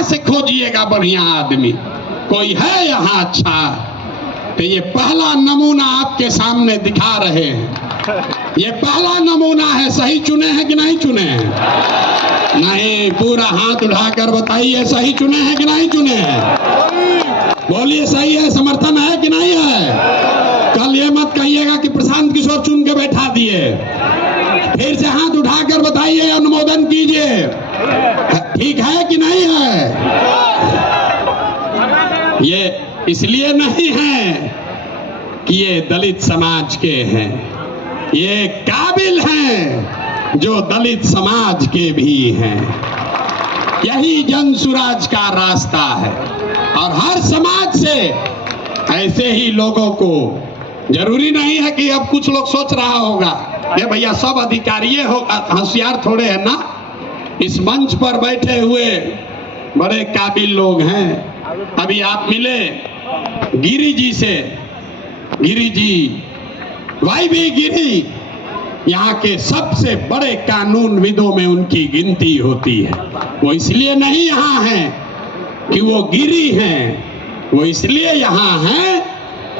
कहां से खोजिएगा बढ़िया आदमी? कोई है यहाँ अच्छा? तो ये पहला नमूना आपके सामने दिखा रहे हैं। ये पहला नमूना है। सही चुने हैं कि नहीं चुने हैं? नहीं, पूरा हाथ उठाकर बताइए, सही चुने हैं कि नहीं चुने हैं? बोलिए सही है, समर्थन है कि नहीं है? कल ये मत कहिएगा कि प्रशांत किशोर चुन के बैठा दिए। फिर से हाथ उठाकर बताइए, अनुमोदन कीजिए, ठीक है कि नहीं है? ये इसलिए नहीं है कि ये दलित समाज के हैं, ये काबिल हैं जो दलित समाज के भी हैं। यही जन सुराज का रास्ता है। और हर समाज से ऐसे ही लोगों को, जरूरी नहीं है कि अब कुछ लोग सोच रहा होगा ये भैया सब अधिकारी हो, होशियार थोड़े है ना। इस मंच पर बैठे हुए बड़े काबिल लोग हैं। अभी आप मिले गिरी जी से, गिरी जी, वाईबी गिरी यहाँ के सबसे बड़े कानूनविदों में उनकी गिनती होती है। वो इसलिए नहीं यहाँ हैं कि वो गिरी हैं, वो इसलिए यहाँ हैं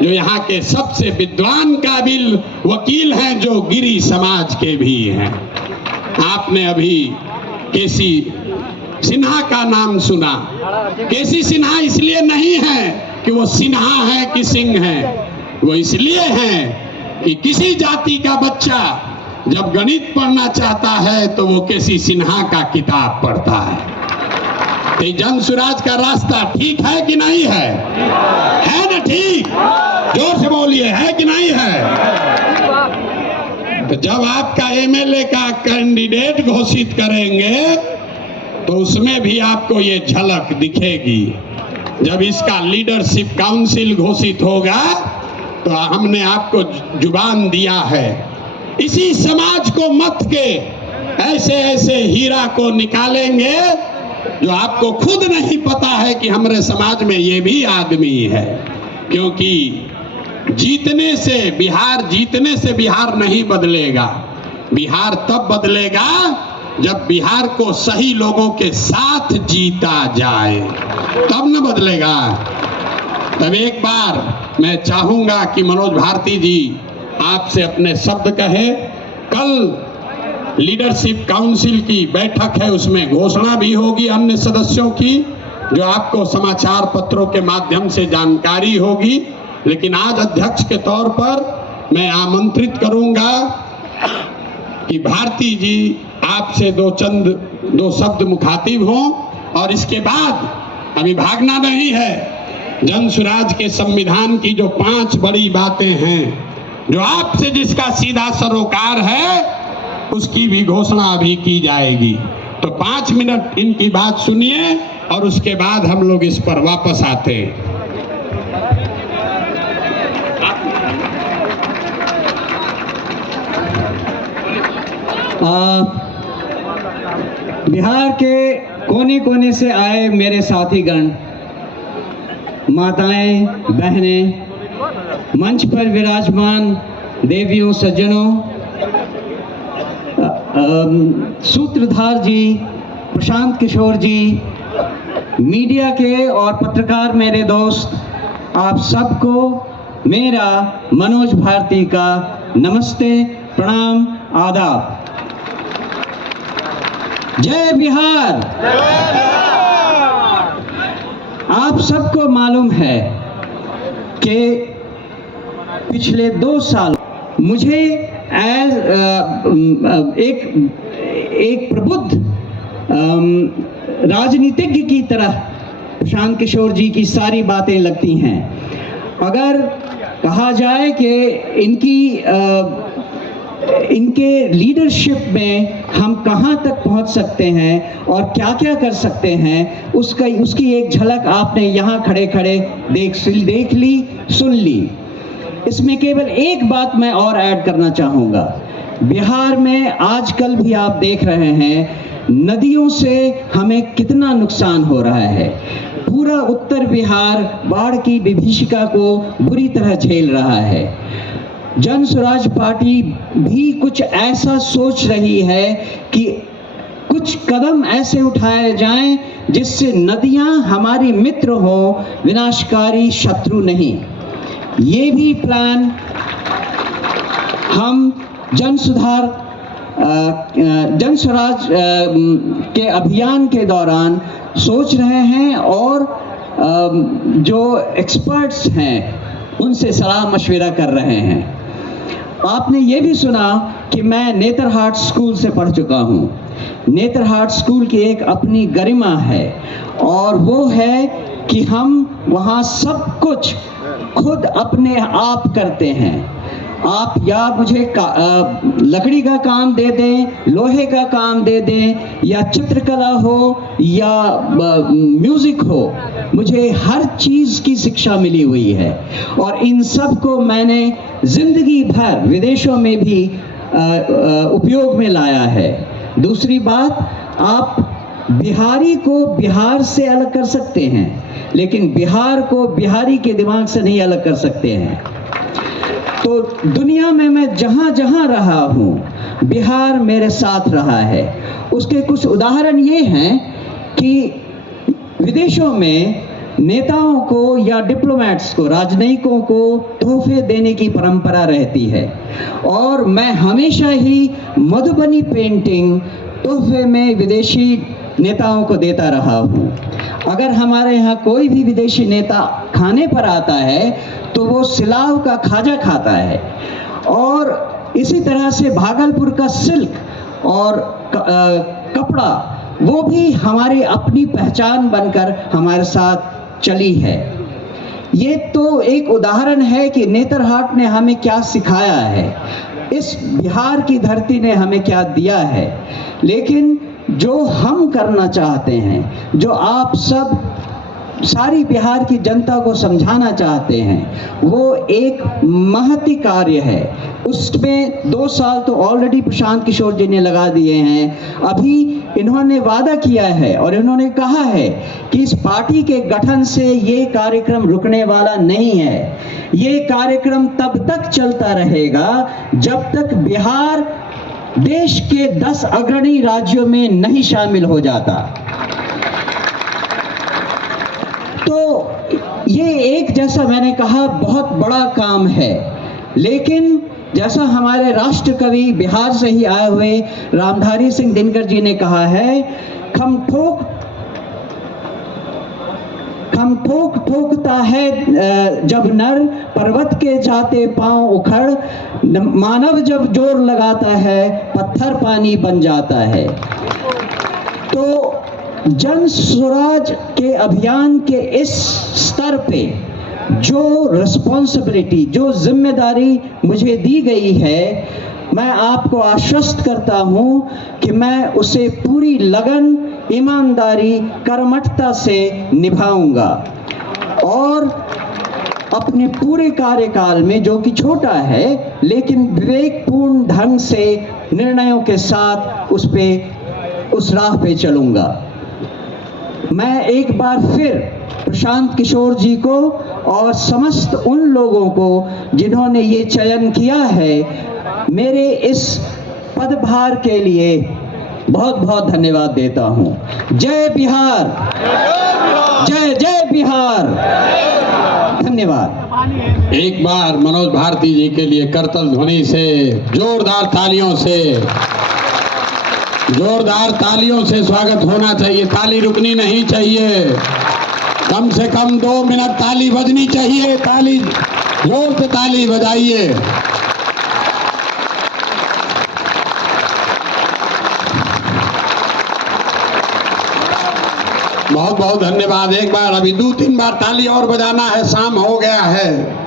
जो यहाँ के सबसे विद्वान काबिल वकील हैं, जो गिरी समाज के भी हैं। आपने अभी केसी सिन्हा का नाम सुना। केसी सिन्हा इसलिए नहीं है कि वो सिन्हा है कि सिंह है, वो इसलिए है कि किसी जाति का बच्चा जब गणित पढ़ना चाहता है तो वो केसी सिन्हा का किताब पढ़ता है। तो जन सुराज का रास्ता ठीक है कि नहीं है? है ना ठीक? जोर से बोलिए, है कि नहीं है? तो जब आपका एमएलए का कैंडिडेट घोषित करेंगे तो उसमें भी आपको ये झलक दिखेगी। जब इसका लीडरशिप काउंसिल घोषित होगा तो हमने आपको जुबान दिया है, इसी समाज को मत के ऐसे ऐसे हीरा को निकालेंगे जो आपको खुद नहीं पता है कि हमारे समाज में ये भी आदमी है। क्योंकि जीतने से बिहार नहीं बदलेगा। बिहार तब बदलेगा जब बिहार को सही लोगों के साथ जीता जाए, तब न बदलेगा। तब एक बार मैं चाहूंगा कि मनोज भारती जी आपसे अपने शब्द कहे। कल लीडरशिप काउंसिल की बैठक है, उसमें घोषणा भी होगी अन्य सदस्यों की, जो आपको समाचार पत्रों के माध्यम से जानकारी होगी। लेकिन आज अध्यक्ष के तौर पर मैं आमंत्रित करूंगा कि भारती जी आपसे दो शब्द मुखातिब हों, और इसके बाद अभी भागना नहीं है। जन सुराज के संविधान की जो 5 बड़ी बातें हैं, जो आपसे जिसका सीधा सरोकार है, उसकी भी घोषणा अभी की जाएगी। तो 5 मिनट इनकी बात सुनिए और उसके बाद हम लोग इस पर वापस आते हैं। बिहार के कोने कोने से आए मेरे साथीगण, माताएं, बहनें, मंच पर विराजमान देवियों, सज्जनों, सूत्रधार जी, प्रशांत किशोर जी, मीडिया के और पत्रकार मेरे दोस्त, आप सबको मेरा मनोज भारती का नमस्ते, प्रणाम, आदाब। जय बिहार। आप सबको मालूम है कि पिछले 2 साल मुझे एक प्रबुद्ध राजनीतिज्ञ की तरह प्रशांत किशोर जी की सारी बातें लगती हैं। अगर कहा जाए कि इनके लीडरशिप में हम कहां तक पहुंच सकते हैं और क्या क्या कर सकते हैं, उसकी एक झलक आपने यहां खड़े खड़े देख ली, सुन ली। इसमें केवल एक बात मैं और ऐड करना चाहूँगा। बिहार में आजकल भी आप देख रहे हैं नदियों से हमें कितना नुकसान हो रहा है। पूरा उत्तर बिहार बाढ़ की विभीषिका को बुरी तरह झेल रहा है। जन सुराज पार्टी भी कुछ ऐसा सोच रही है कि कुछ कदम ऐसे उठाए जाएं जिससे नदियां हमारी मित्र हो, विनाशकारी शत्रु नहीं। ये भी प्लान हम जन स्वराज के अभियान के दौरान सोच रहे हैं और जो एक्सपर्ट्स हैं उनसे सलाह मशविरा कर रहे हैं। आपने ये भी सुना कि मैं नेतरहाट स्कूल से पढ़ चुका हूँ। नेतरहाट स्कूल की एक अपनी गरिमा है और वो है कि हम वहाँ सब कुछ खुद अपने आप करते हैं। आप या मुझे लकड़ी का काम दे दें, लोहे का काम दे दें, या चित्रकला हो या म्यूजिक हो, मुझे हर चीज़ की शिक्षा मिली हुई है और इन सब को मैंने जिंदगी भर विदेशों में भी उपयोग में लाया है। दूसरी बात, आप बिहारी को बिहार से अलग कर सकते हैं, लेकिन बिहार को बिहारी के दिमाग से नहीं अलग कर सकते हैं। तो दुनिया में मैं जहाँ जहाँ रहा हूँ, बिहार मेरे साथ रहा है। उसके कुछ उदाहरण ये हैं कि विदेशों में नेताओं को या डिप्लोमेट्स को, राजनयिकों को तोहफे देने की परंपरा रहती है और मैं हमेशा ही मधुबनी पेंटिंग तोहफे में विदेशी नेताओं को देता रहा हूँ। अगर हमारे यहाँ कोई भी विदेशी नेता खाने पर आता है तो वो सिलाव का खाजा खाता है। और इसी तरह से भागलपुर का सिल्क और कपड़ा, वो भी हमारी अपनी पहचान बनकर हमारे साथ चली है। ये तो एक उदाहरण है कि नेतरहाट ने हमें क्या सिखाया है, इस बिहार की धरती ने हमें क्या दिया है। लेकिन जो हम करना चाहते हैं, जो आप सब सारी बिहार की जनता को समझाना चाहते हैं, वो एक महती कार्य है। उसमें 2 साल तो ऑलरेडी प्रशांत किशोर जी ने लगा दिए हैं। अभी इन्होंने वादा किया है और इन्होंने कहा है कि इस पार्टी के गठन से ये कार्यक्रम रुकने वाला नहीं है। ये कार्यक्रम तब तक चलता रहेगा जब तक बिहार देश के 10 अग्रणी राज्यों में नहीं शामिल हो जाता। तो ये एक, जैसा मैंने कहा, बहुत बड़ा काम है। लेकिन जैसा हमारे राष्ट्र कवि बिहार से ही आए हुए रामधारी सिंह दिनकर जी ने कहा है, खम ठोक ठोकता है जब नर, पर्वत के जाते पांव उखड़, मानव जब जोर लगाता है पत्थर पानी बन जाता है। तो जन स्वराज के अभियान के इस स्तर पे जो रिस्पॉन्सिबिलिटी, जो जिम्मेदारी मुझे दी गई है, मैं आपको आश्वस्त करता हूं कि मैं उसे पूरी लगन, ईमानदारी, कर्मठता से निभाऊंगा और अपने पूरे कार्यकाल में, जो कि छोटा है लेकिन विवेकपूर्ण ढंग से निर्णयों के साथ उस राह पे चलूंगा। मैं एक बार फिर प्रशांत किशोर जी को और समस्त उन लोगों को जिन्होंने ये चयन किया है, मेरे इस पदभार के लिए बहुत बहुत धन्यवाद देता हूँ। जय बिहार, जय जय बिहार। धन्यवाद। एक बार मनोज भारती जी के लिए करतल ध्वनि से, जोरदार तालियों से स्वागत होना चाहिए। ताली रुकनी नहीं चाहिए, कम से कम 2 मिनट ताली बजनी चाहिए। ताली, जोर से ताली बजाइए। बहुत बहुत धन्यवाद। एक बार, अभी 2-3 बार ताली और बजाना है, शाम हो गया है।